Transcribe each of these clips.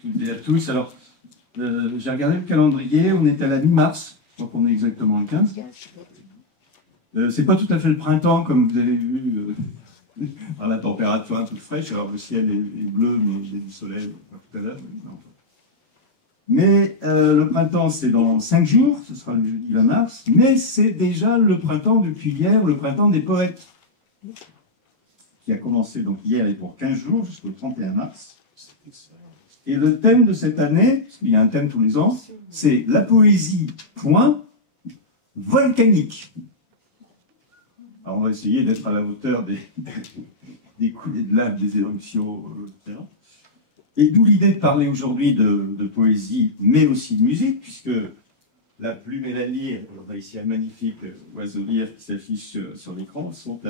Toutes et à tous. Alors, j'ai regardé le calendrier, on est à la mi-mars, je crois qu'on est exactement le 15. C'est pas tout à fait le printemps, comme vous avez vu, par la température un peu fraîche. Alors, le ciel est bleu, mais il y a du soleil, pas tout à l'heure. Mais le printemps, c'est dans 5 jours, ce sera le jeudi 20 mars, mais c'est déjà le printemps depuis hier, le printemps des poètes, qui a commencé donc hier et pour 15 jours jusqu'au 31 mars. Et le thème de cette année, parce qu'il y a un thème tous les ans, c'est la poésie, point, volcanique. Alors on va essayer d'être à la hauteur des coulées de lave, des éruptions, etc. Et d'où l'idée de parler aujourd'hui de poésie, mais aussi de musique, puisque la plume et la lyre, on a ici un magnifique oiseau lyre qui s'affiche sur l'écran, sont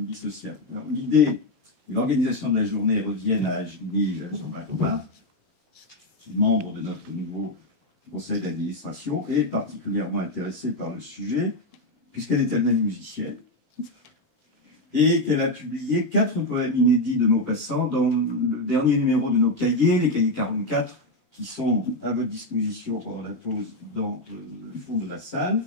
indissociables. Alors l'idée et l'organisation de la journée reviennent à Julie Jean-Baptiste, membre de notre nouveau conseil d'administration, et particulièrement intéressée par le sujet, puisqu'elle est elle-même musicienne, et qu'elle a publié 4 poèmes inédits de Maupassant dans le dernier numéro de nos cahiers, les cahiers 44, qui sont à votre disposition pendant la pause dans le fond de la salle,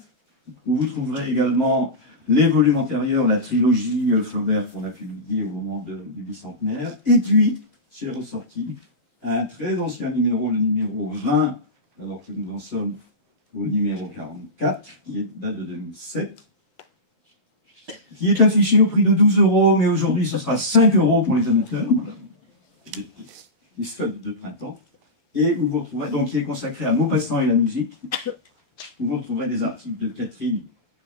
où vous trouverez également les volumes antérieurs, la trilogie Flaubert qu'on a publiée au moment du bicentenaire, et puis, j'ai ressorti un très ancien numéro, le numéro 20, alors que nous en sommes au numéro 44, qui date de 2007, qui est affiché au prix de 12 €, mais aujourd'hui ce sera 5 € pour les amateurs, voilà. Les soldes de printemps, et où vous retrouverez, donc qui est consacré à Maupassant et la musique, où vous retrouverez des articles de Catherine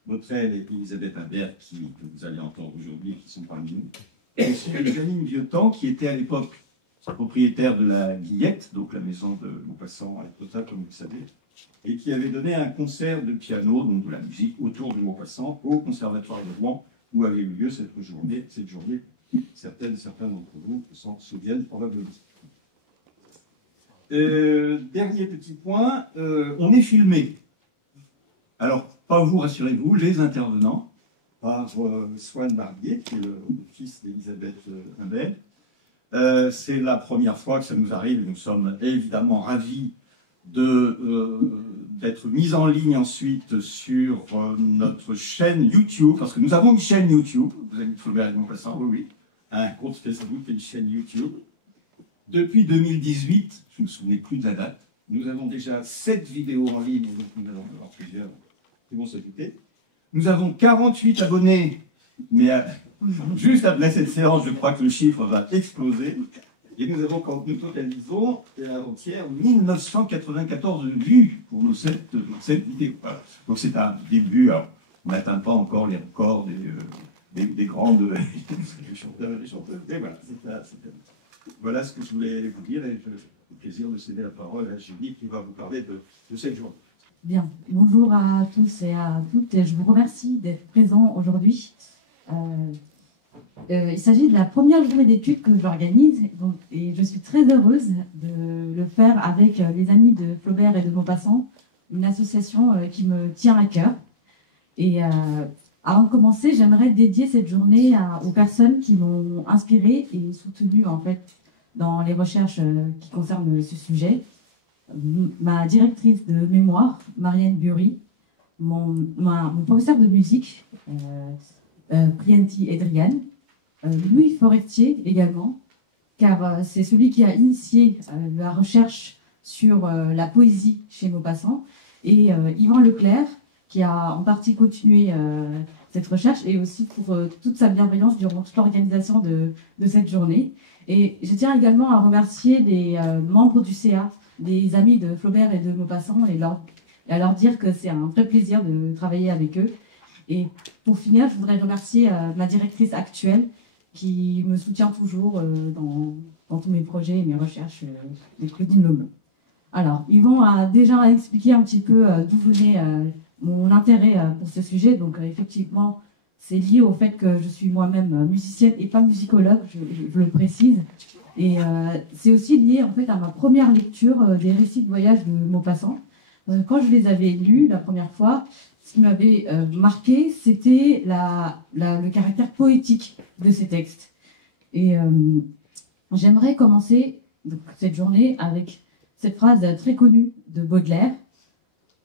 Botrel et Elisabeth Imbert, que vous allez entendre aujourd'hui, qui sont parmi nous, et aussi de Janine Vieuxtemps, qui était à l'époque propriétaire de la Guillette, donc la maison de Maupassant à Étretat, comme vous le savez, et qui avait donné un concert de piano, donc de la musique, autour de Maupassant, au Conservatoire de Rouen, où avait eu lieu cette journée. Certains d'entre vous s'en souviennent probablement. Dernier petit point, on est filmé. Alors, pas vous, rassurez-vous, les intervenants, par Swann Barbier, qui est le fils d'Elisabeth Imbert. C'est la première fois que ça nous arrive. Nous sommes évidemment ravis d'être mis en ligne ensuite sur notre chaîne YouTube, parce que nous avons une chaîne YouTube, vous avez dit Flaubert et Maupassant, oui, un compte Facebook et une chaîne YouTube. Depuis 2018, je ne me souviens plus de la date, nous avons déjà 7 vidéos en ligne, donc nous allons en avoir plusieurs qui vont s'occuper. Nous avons 48 abonnés, mais juste après cette séance, je crois que le chiffre va exploser. Et nous totalisons avant-hier 1994 vues pour nos 7 vidéos. Voilà. Donc c'est un début. Alors, on n'atteint pas encore les records des grandes chanteurs et chanteuses. Mais voilà, voilà ce que je voulais vous dire. Et j'ai le plaisir de céder la parole à Julie qui va vous parler de cette journée. Bien. Bonjour à tous et à toutes. Et je vous remercie d'être présents aujourd'hui. Il s'agit de la première journée d'études que j'organise et je suis très heureuse de le faire avec les amis de Flaubert et de Maupassant, une association qui me tient à cœur. Et avant de commencer, j'aimerais dédier cette journée aux personnes qui m'ont inspirée et soutenue en fait dans les recherches qui concernent ce sujet. Ma directrice de mémoire, Marianne Bury, mon professeur de musique, Priyanti Edrian, Louis Forestier également, car c'est celui qui a initié la recherche sur la poésie chez Maupassant, et Yvan Leclerc, qui a en partie continué cette recherche, et aussi pour toute sa bienveillance durant toute l'organisation de cette journée. Et je tiens également à remercier les membres du CA, des amis de Flaubert et de Maupassant, et à leur dire que c'est un vrai plaisir de travailler avec eux. Et pour finir, je voudrais remercier ma directrice actuelle qui me soutient toujours dans tous mes projets et mes recherches, Claudine Leblond. Alors, Yvan a déjà expliqué un petit peu d'où venait mon intérêt pour ce sujet. Donc, effectivement, c'est lié au fait que je suis moi-même musicienne et pas musicologue, je le précise. Et c'est aussi lié en fait à ma première lecture des récits de voyage de Maupassant. Quand je les avais lus la première fois, ce qui m'avait marqué, c'était le caractère poétique de ces textes. Et j'aimerais commencer donc, cette journée avec cette phrase très connue de Baudelaire.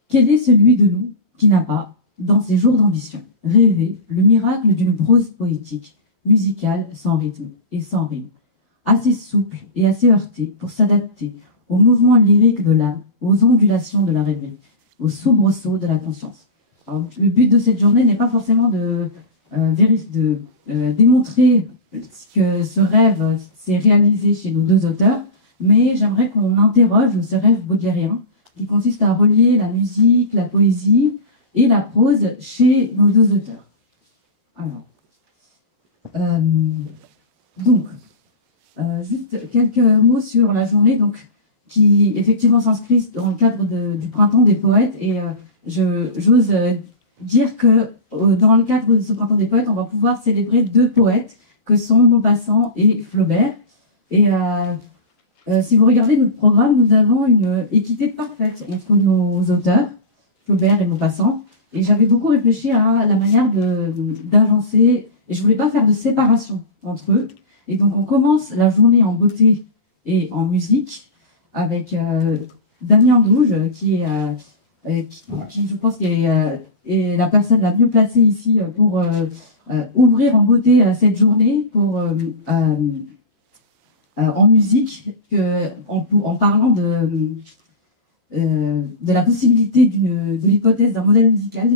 Quel est celui de nous qui n'a pas, dans ses jours d'ambition, rêvé le miracle d'une prose poétique, musicale, sans rythme et sans rime, assez souple et assez heurtée pour s'adapter aux mouvements lyriques de l'âme, aux ondulations de la rêverie, aux soubresauts de la conscience. Alors, le but de cette journée n'est pas forcément de démontrer que ce rêve s'est réalisé chez nos deux auteurs, mais j'aimerais qu'on interroge ce rêve baudelairien qui consiste à relier la musique, la poésie et la prose chez nos deux auteurs. Alors, juste quelques mots sur la journée qui effectivement s'inscrit dans le cadre du Printemps des Poètes, et j'ose dire que dans le cadre de ce Printemps des Poètes, on va pouvoir célébrer deux poètes que sont Maupassant et Flaubert. Et si vous regardez notre programme, nous avons une équité parfaite entre nos auteurs, Flaubert et Maupassant. Et j'avais beaucoup réfléchi à la manière d'avancer, et je voulais pas faire de séparation entre eux. Et donc on commence la journée en beauté et en musique avec Damien Douge, qui je pense est la personne la mieux placée ici pour ouvrir en beauté cette journée, en musique, en parlant de la possibilité de l'hypothèse d'un modèle musical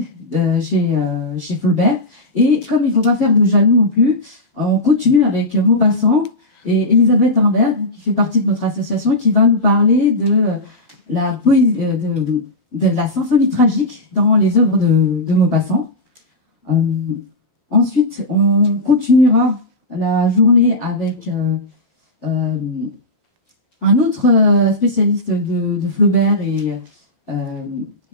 chez Flaubert. Et comme il ne faut pas faire de jaloux non plus, on continue avec Maupassant et Elisabeth Imbert, qui fait partie de notre association, qui va nous parler de la poésie, de la symphonie tragique dans les œuvres de Maupassant. Ensuite, on continuera la journée avec un autre spécialiste de Flaubert et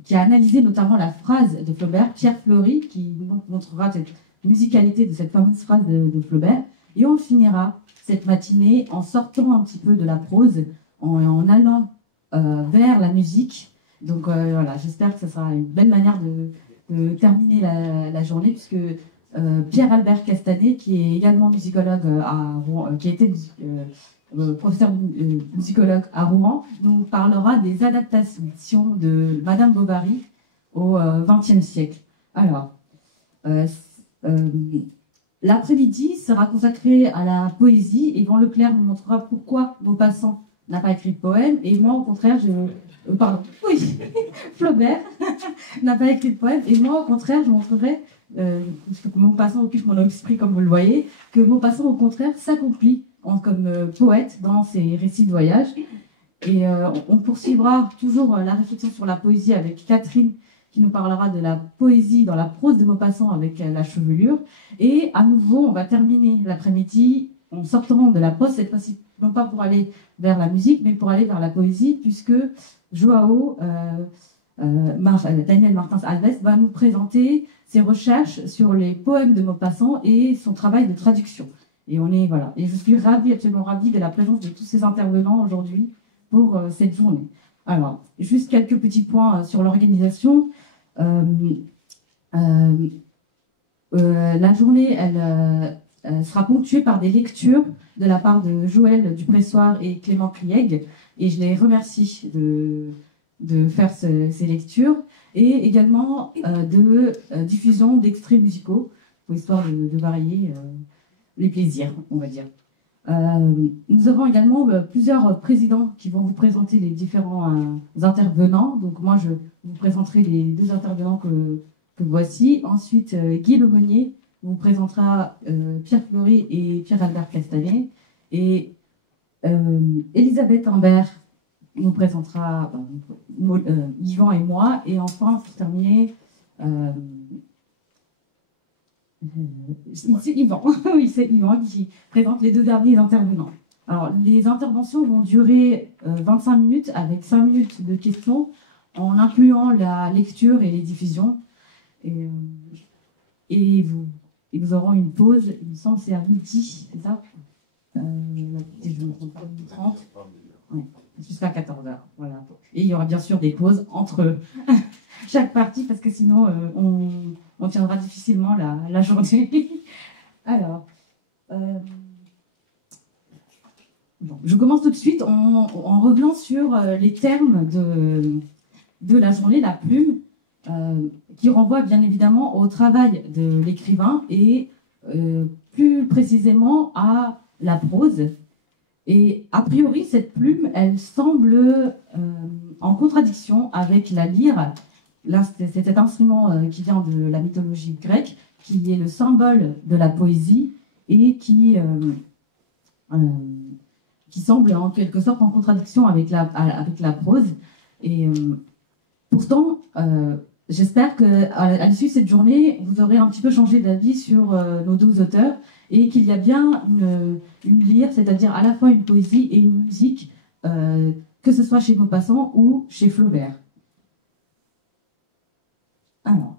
qui a analysé notamment la phrase de Flaubert, Pierre Fleury, qui nous montrera cette musicalité de cette fameuse phrase de Flaubert. Et on finira cette matinée en sortant un petit peu de la prose, en allant vers la musique. Donc voilà, j'espère que ce sera une belle manière de terminer la journée, puisque Pierre-Albert Castanet, qui est également musicologue qui a été professeur musicologue à Rouen, nous parlera des adaptations de Madame Bovary au XXe siècle. Alors, l'après-midi sera consacré à la poésie, et Yvan Leclerc nous montrera pourquoi Maupassant n'a pas écrit de poème, et moi, au contraire, Flaubert n'a pas écrit de poème, et moi, au contraire, je montrerai, parce que Maupassant occupe mon esprit, comme vous le voyez, que Maupassant, au contraire, s'accomplit comme poète dans ses récits de voyage. Et on poursuivra toujours la réflexion sur la poésie avec Catherine, qui nous parlera de la poésie dans la prose de Maupassant avec la chevelure. Et à nouveau, on va terminer l'après-midi en sortant de la prose, cette fois-ci non pas pour aller vers la musique, mais pour aller vers la poésie, puisque Joao Daniel Martins Alves va nous présenter ses recherches sur les poèmes de Maupassant et son travail de traduction. Et voilà. Et je suis absolument ravie de la présence de tous ces intervenants aujourd'hui pour cette journée. Alors, juste quelques petits points sur l'organisation. La journée, elle sera ponctuée par des lectures de la part de Joël Dupressoir et Clément Krieg, et je les remercie de faire ces lectures, et également de diffusion d'extraits musicaux, pour histoire de varier les plaisirs, on va dire. Nous avons également plusieurs présidents qui vont vous présenter les différents intervenants. Donc moi, je vous présenterai les deux intervenants que voici. Ensuite, Guy Lemonnier vous présentera Pierre Fleury et Pierre-Albert Castanet. Et Elisabeth Imbert nous présentera Yvan et moi. Et enfin, pour terminer, c'est Yvan. Oui, c'est Yvan qui présente les deux derniers intervenants. Alors, les interventions vont durer 25 minutes avec 5 minutes de questions en incluant la lecture et les diffusions. Et nous aurons une pause, il me semble, c'est à midi, c'est ça je me trompe pas, 30, ouais, jusqu'à 14h. Voilà. Et il y aura bien sûr des pauses entre chaque partie, parce que sinon, on tiendra difficilement la journée. Alors, Bon, je commence tout de suite en revenant sur les termes de la journée, la plume, qui renvoie bien évidemment au travail de l'écrivain et plus précisément à la prose. Et a priori, cette plume, elle semble en contradiction avec la lyre. Là, c'est cet instrument qui vient de la mythologie grecque, qui est le symbole de la poésie et qui semble en quelque sorte en contradiction avec la prose. Et pourtant, j'espère qu'à l'issue de cette journée, vous aurez un petit peu changé d'avis sur nos deux auteurs et qu'il y a bien une lyre, c'est-à-dire à la fois une poésie et une musique, que ce soit chez Maupassant ou chez Flaubert. Alors,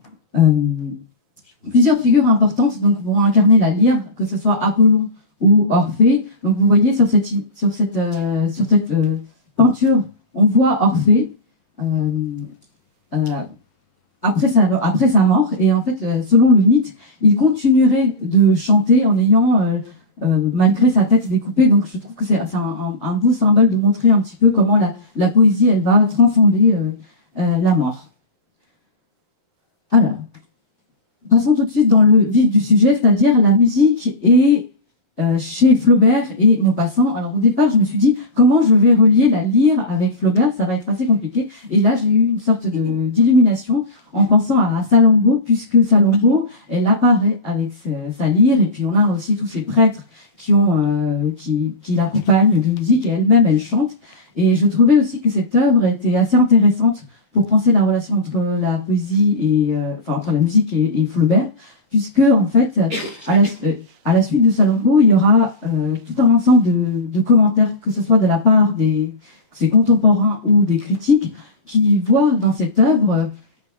plusieurs figures importantes donc, vont incarner la lyre, que ce soit Apollon ou Orphée. Donc vous voyez sur cette peinture, on voit Orphée après sa mort. Et en fait, selon le mythe, il continuerait de chanter en ayant, malgré sa tête découpée. Donc je trouve que c'est un beau symbole de montrer un petit peu comment la poésie, elle va transcender la mort. Alors, passons tout de suite dans le vif du sujet, c'est-à-dire la musique et chez Flaubert et Maupassant. Alors au départ, je me suis dit comment je vais relier la lyre avec Flaubert, ça va être assez compliqué. Et là, j'ai eu une sorte d'illumination en pensant à Salammbô, puisque Salammbô, elle apparaît avec sa lyre, et puis on a aussi tous ces prêtres qui l'accompagnent de musique, et elle-même, elle chante. Et je trouvais aussi que cette œuvre était assez intéressante pour penser la relation entre la poésie et entre la musique et Flaubert, puisque en fait, à la suite de Salammbô, il y aura tout un ensemble de commentaires, que ce soit de la part de ses contemporains ou des critiques, qui voient dans cette œuvre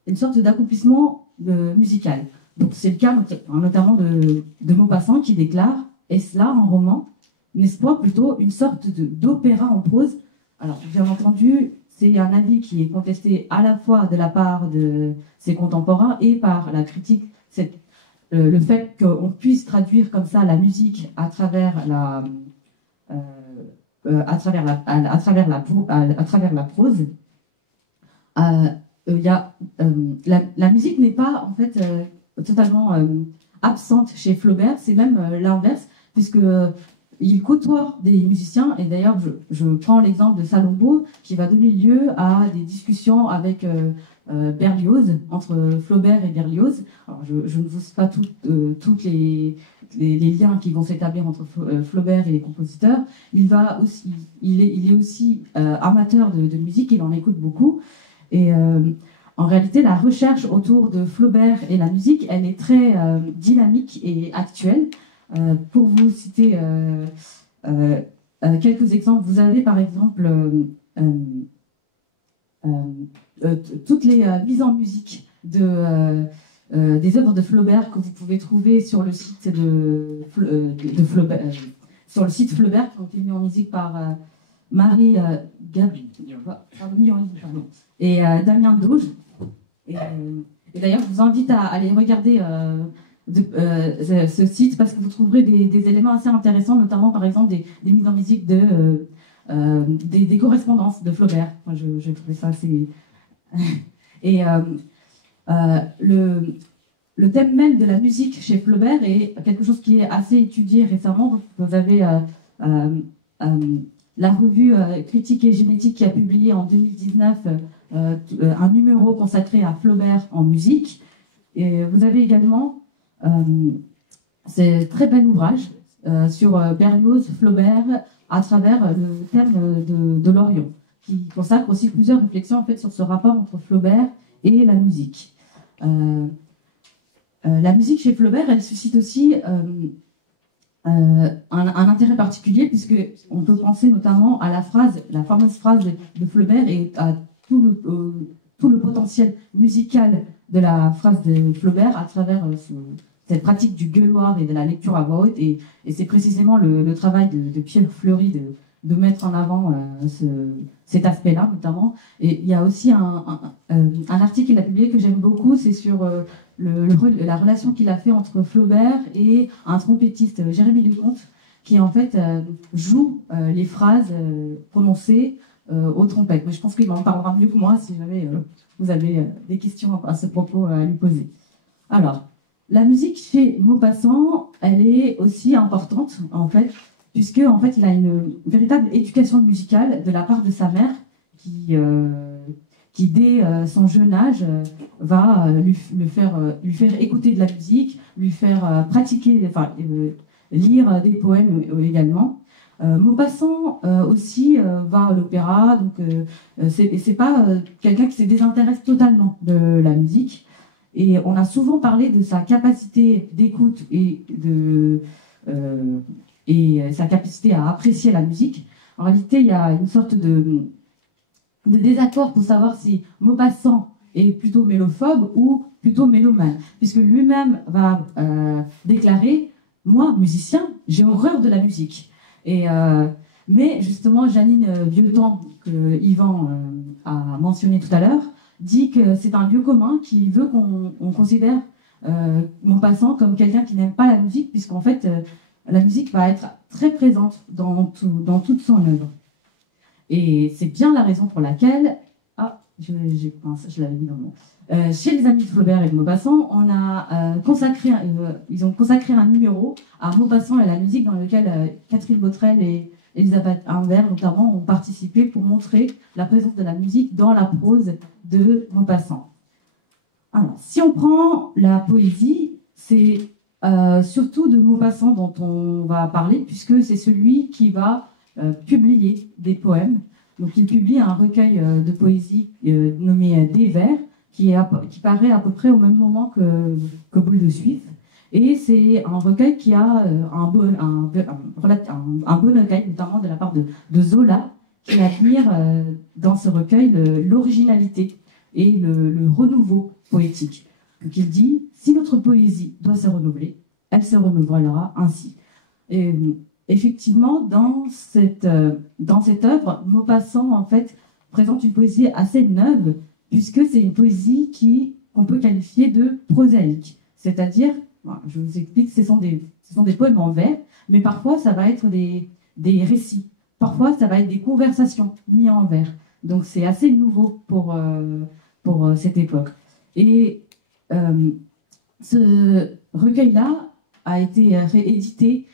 une sorte d'accomplissement musical. Donc c'est le cas notamment de Maupassant qui déclare « Est-ce là un roman? N'est-ce pas plutôt une sorte d'opéra en prose ?» Alors bien entendu, c'est un avis qui est contesté à la fois de la part de ses contemporains et par la critique. Le fait qu'on puisse traduire comme ça la musique à travers la prose, la musique n'est pas en fait totalement absente chez Flaubert, c'est même l'inverse, puisque il côtoie des musiciens, et d'ailleurs je prends l'exemple de Salammbô qui va donner lieu à des discussions avec Berlioz, entre Flaubert et Berlioz. Alors, je ne vous sais pas tous les liens qui vont s'établir entre Flaubert et les compositeurs. Il est aussi amateur de musique, il en écoute beaucoup. Et en réalité, la recherche autour de Flaubert et la musique, elle est très dynamique et actuelle. Pour vous citer quelques exemples, vous avez par exemple toutes les mises en musique des œuvres de Flaubert que vous pouvez trouver sur le site de Flaubert, sur le site Flaubert, qui ont été mis en musique par Marie et Damien Dauge. Et d'ailleurs, je vous invite à aller regarder ce site parce que vous trouverez des éléments assez intéressants, notamment par exemple des mises en musique des correspondances de Flaubert. Moi, je trouvais ça assez... Et le thème même de la musique chez Flaubert est quelque chose qui est assez étudié récemment. Vous avez la revue Critique et Génétique qui a publié en 2019 un numéro consacré à Flaubert en musique. Et vous avez également ce très bel ouvrage sur Berlioz, Flaubert, à travers le thème de l'Orient, qui consacre aussi plusieurs réflexions en fait, sur ce rapport entre Flaubert et la musique. La musique chez Flaubert, elle suscite aussi un intérêt particulier, puisqu'on peut penser notamment à la fameuse phrase de Flaubert et à tout le potentiel musical de la phrase de Flaubert à travers cette pratique du gueuloir et de la lecture à voix haute. Et c'est précisément le travail de Pierre Fleury de mettre en avant cet aspect-là, notamment. Et il y a aussi un article qu'il a publié que j'aime beaucoup, c'est sur la relation qu'il a fait entre Flaubert et un trompettiste, Jérémy Lecomte, qui en fait joue les phrases prononcées aux trompettes. Mais je pense qu'il en parlera mieux que moi si jamais vous avez des questions à ce propos à lui poser. Alors, la musique chez Maupassant, elle est aussi importante en fait, puisque en fait il a une véritable éducation musicale de la part de sa mère qui dès son jeune âge va lui faire écouter de la musique, lui faire pratiquer, enfin lire des poèmes également. Maupassant aussi va à l'opéra, donc c'est pas quelqu'un qui se désintéresse totalement de la musique. Et on a souvent parlé de sa capacité d'écoute et sa capacité à apprécier la musique. En réalité, il y a une sorte de désaccord pour savoir si Maupassant est plutôt mélophobe ou plutôt mélomane, puisque lui-même va déclarer « Moi, musicien, j'ai horreur de la musique ». Mais justement, Jeanine Vieuxtemps, que Yvan a mentionné tout à l'heure, dit que c'est un lieu commun qui veut qu'on considère Maupassant comme quelqu'un qui n'aime pas la musique, puisqu'en fait, la musique va être très présente dans toute son œuvre. Et c'est bien la raison pour laquelle, je l'avais dit dans le mot. Chez les amis de Flaubert et de Maupassant, ils ont consacré un numéro à Maupassant et la musique, dans lequel Catherine Botrel et Elisabeth Humbert notamment ont participé pour montrer la présence de la musique dans la prose de Maupassant. Alors, si on prend la poésie, c'est surtout de Maupassant dont on va parler, puisque c'est celui qui va publier des poèmes. Donc, il publie un recueil de poésie nommé Des Vers, qui paraît à peu près au même moment que Boule de Suif. Et c'est un recueil qui a un bon accueil, notamment de la part de Zola, qui admire dans ce recueil l'originalité et le renouveau poétique. Donc il dit « Si notre poésie doit se renouveler, elle se renouvellera ainsi ». Et effectivement, dans cette œuvre, Maupassant en fait présente une poésie assez neuve, puisque c'est une poésie qu'on peut qualifier de prosaïque, c'est-à-dire, je vous explique, ce sont des poèmes en vers, mais parfois ça va être des récits, parfois ça va être des conversations mises en vers. Donc c'est assez nouveau pour cette époque. Et ce recueil-là a été réédité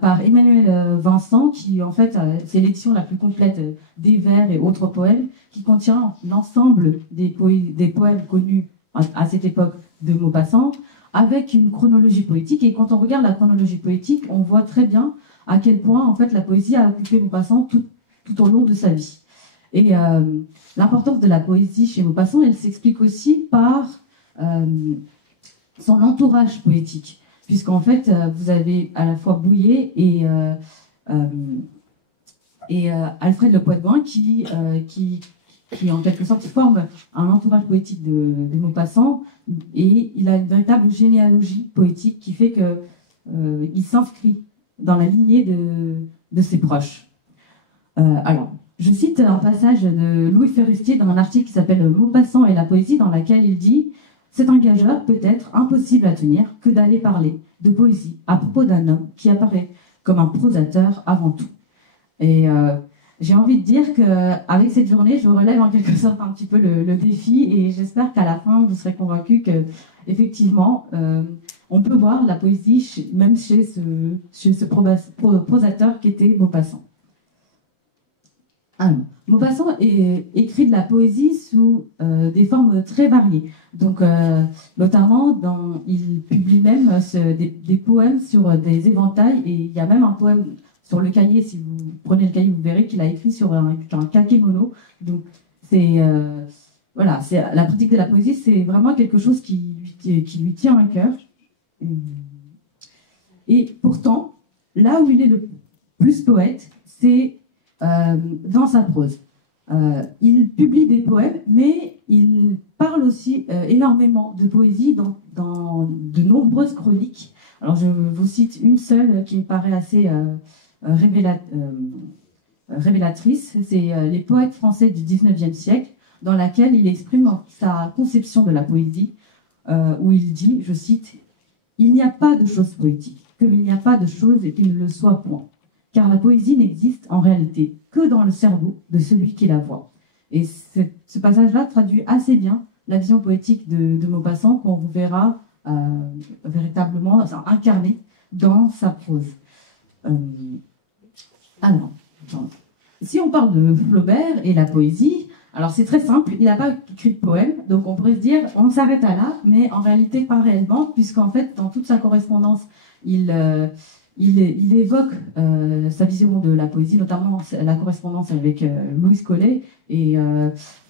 par Emmanuel Vincent, qui en fait c'est l'édition la plus complète des vers et autres poèmes, qui contient l'ensemble des poèmes connus à cette époque de Maupassant, avec une chronologie poétique. Et quand on regarde la chronologie poétique, on voit très bien à quel point en fait la poésie a occupé Maupassant tout au long de sa vie. Et l'importance de la poésie chez Maupassant, elle s'explique aussi par son entourage poétique, puisqu'en fait vous avez à la fois Bouillet et Alfred Le Poitvin qui en quelque sorte forme un entourage poétique de Maupassant, et il a une véritable généalogie poétique qui fait qu'il s'inscrit dans la lignée de ses proches. Alors, je cite un passage de Louis Ferrustier dans un article qui s'appelle « Maupassant et la poésie », dans laquelle il dit « C'est un gageur peut-être impossible à tenir que d'aller parler de poésie à propos d'un homme qui apparaît comme un prosateur avant tout. » Et j'ai envie de dire qu'avec cette journée, je relève en quelque sorte un petit peu le défi, et j'espère qu'à la fin, vous serez convaincus qu'effectivement, on peut voir la poésie même chez ce prosateur qui était Maupassant. Alors, Maupassant écrit de la poésie sous des formes très variées. Donc, notamment, il publie même des poèmes sur des éventails, et il y a même un poème sur le cahier, si vous prenez le cahier, vous verrez qu'il a écrit sur un kakémono. Donc, voilà, la pratique de la poésie, c'est vraiment quelque chose qui lui tient à cœur. Et pourtant, là où il est le plus poète, c'est dans sa prose. Il publie des poèmes, mais il parle aussi énormément de poésie dans de nombreuses chroniques. Alors, je vous cite une seule qui me paraît assez révélatrice, c'est Les poètes français du XIXe siècle, dans laquelle il exprime sa conception de la poésie, où il dit, je cite, « Il n'y a pas de chose poétique, comme il n'y a pas de chose qui ne le soit point. car la poésie n'existe en réalité que dans le cerveau de celui qui la voit. Et ce passage-là traduit assez bien la vision poétique de Maupassant, qu'on verra véritablement incarnée dans sa prose. Alors, si on parle de Flaubert et la poésie, alors c'est très simple, il n'a pas écrit de poème, donc on pourrait se dire, on s'arrête à là, mais en réalité pas réellement, puisqu'en fait, dans toute sa correspondance, il évoque sa vision de la poésie, notamment la correspondance avec Louise Collet, et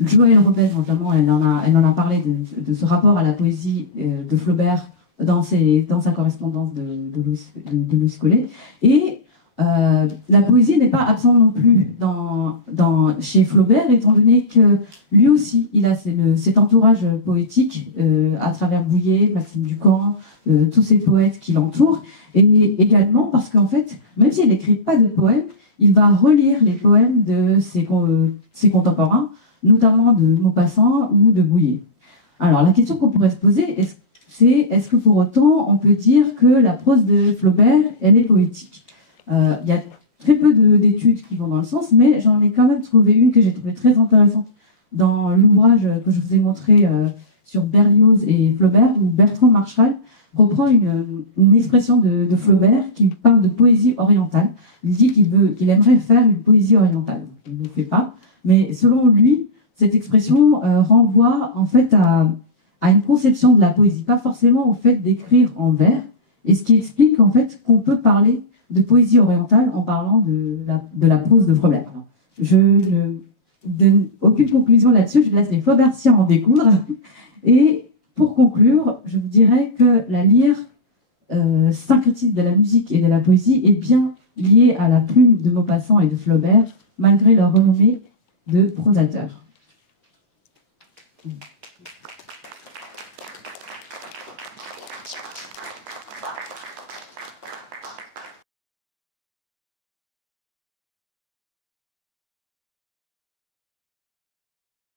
Joëlle Robès, notamment, elle en a parlé de ce rapport à la poésie de Flaubert dans sa correspondance de Louise Collet. Et la poésie n'est pas absente non plus chez Flaubert, étant donné que lui aussi, il a cet entourage poétique à travers Bouillet, Maxime Ducamp, tous ces poètes qui l'entourent, et également parce qu'en fait, même s'il n'écrit pas de poèmes, il va relire les poèmes de ses contemporains, notamment de Maupassant ou de Bouillet. Alors la question qu'on pourrait se poser, c'est est-ce que pour autant on peut dire que la prose de Flaubert, elle est poétique? Il y a très peu d'études qui vont dans le sens, mais j'en ai quand même trouvé une que j'ai trouvée très intéressante dans l'ouvrage que je vous ai montré sur Berlioz et Flaubert, où Bertrand Marchal reprend une expression de Flaubert qui parle de poésie orientale. Il dit qu'il aimerait faire une poésie orientale. Il ne le fait pas, mais selon lui, cette expression renvoie en fait à une conception de la poésie, pas forcément au fait d'écrire en vers, et ce qui explique en fait qu'on peut parler de poésie orientale en parlant de la prose de Flaubert. Alors, je ne donne aucune conclusion là-dessus, je laisse les Flaubertiens en découdre. Et pour conclure, je vous dirais que la lyre syncrétique de la musique et de la poésie est bien liée à la plume de Maupassant et de Flaubert, malgré leur renommée de prosateurs.